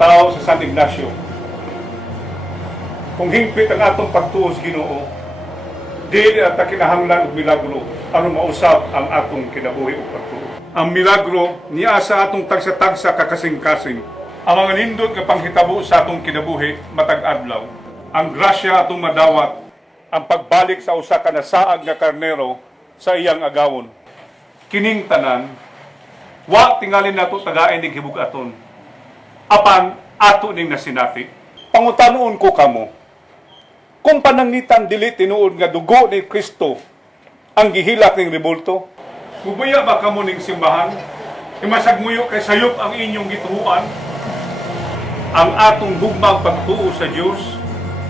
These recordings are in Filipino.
tawo sa San Ignacio. Kung hingpit ang atong pagtuo sa Ginoo, dili at kinahanglan og milagro aron mausab ang atong kinabuhi ug pagtuo. Ang milagro niya sa atong tagsa-tagsa kakasing-kasing. Ang mga nindot nga panghitabo sa atong kinabuhi matag adlaw. Ang grasya atong madawat, ang pagbalik sa usa ka nasaag nga karnero sa iyang agawon. Kining tanan, wa tingalin nato tagain ning hibugaton. Apan ato ning nasinati. Pangutanon ko kamo, kung pananglitan dili tinuod nga dugo ni Kristo ang gihilak ning rebulto, mubuya ba kamo ning simbahan? Imasagmuyo kay sayop ang inyong gituhuan? Ang atong gugmang pagtuo sa Dios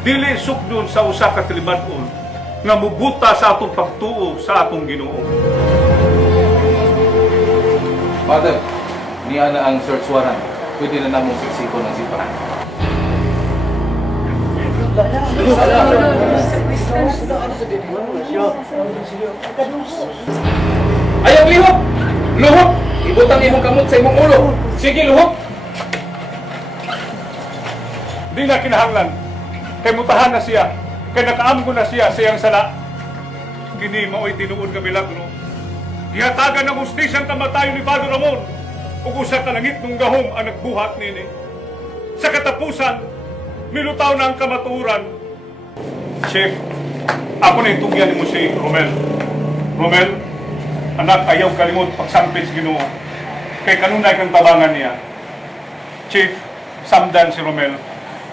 dili sukdon sa usa ka tilibad-on nga mubuta sa atong pagtuo sa atong Ginoo. Father, niya na ang search warrant. Pwede na namong siksiko ng simbahan. Ayaw lihok! Luhok! Ibutang imong kamot sa imong ulo. Sige, luhok! Di na kinahanglan. Kay mutahan na siya. Kay nakaamgo na siya sa iyang sala. Kini mao'y tinuod nga milagro. Gihatagan ng hustisyang kamatayon ni Padre Ramon. Ug usa ka langit nung gahom ang nagbuhat nini. Sa katapusan, milutaw na ang kamaturan. Chef, ako na itugyan mo si Romel. Romel, anak, ayaw kalimot pagsampit sa Ginoo. Kay kanunay kang tabangan niya. Chief, samdan si Romel.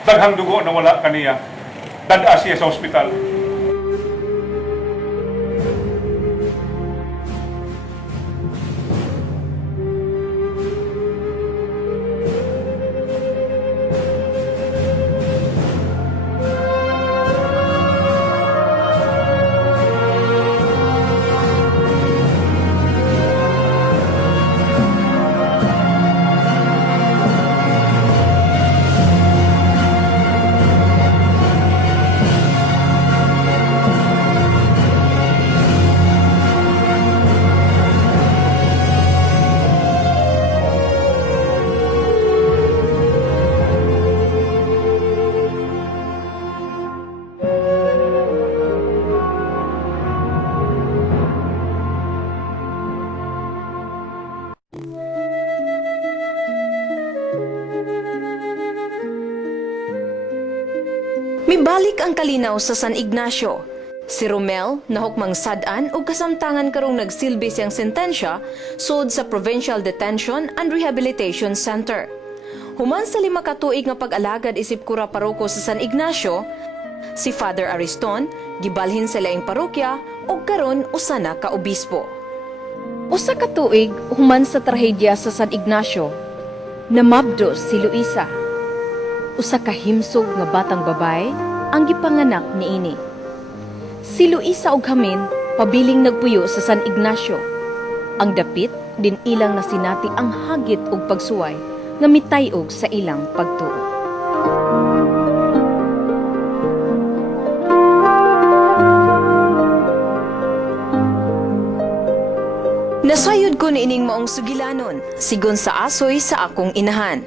Daghang dugo na wala kaniya. Dada siya sa ospital. Mibalik ang kalinaw sa San Ignacio. Si Romel nahukmang sad-an o kasamtangan karong nagsilbi siyang sentensya sud sa Provincial Detention and Rehabilitation Center. Human sa 5 ka tuig nga pag-alagad isip kura paroko sa San Ignacio, si Father Ariston gibalhin sa laing parokya ug karon usa na ka obispo. Usa ka tuig human sa trahedya sa San Ignacio, namabdos si Luisa. Usa ka himsog nga batang babae ang gipanganak niini. Si Luisa ug Hamin pabiling nagpuyo sa San Ignacio. Ang dapit din ilang nasinati ang hagit ug pagsuway nga mitay-og sa ilang pagtuo. Nasayod ko niining maong sugilanon, sigon sa asoy sa akong inahan.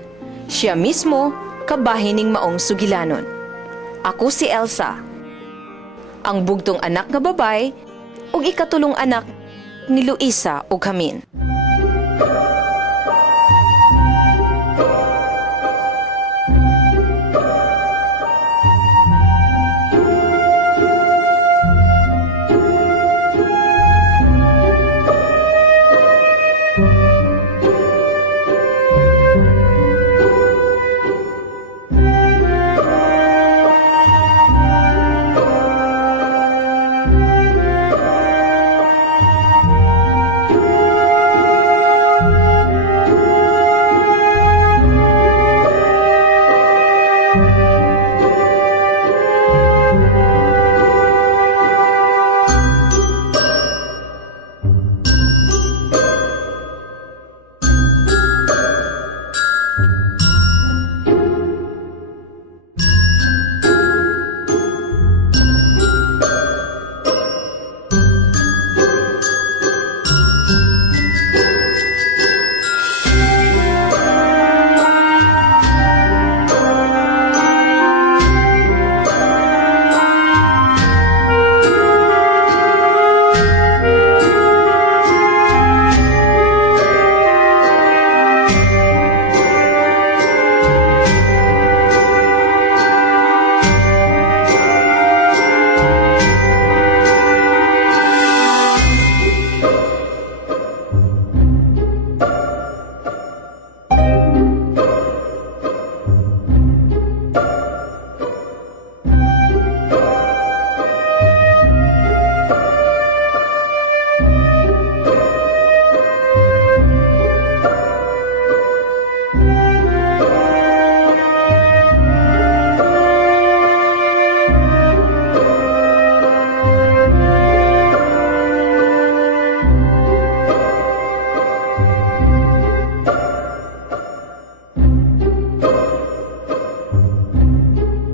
Siya mismo kabahining maong sugilanon. Ako si Elsa, ang bugtong anak nga babay ug ikatulong anak ni Luisa ug Hamin.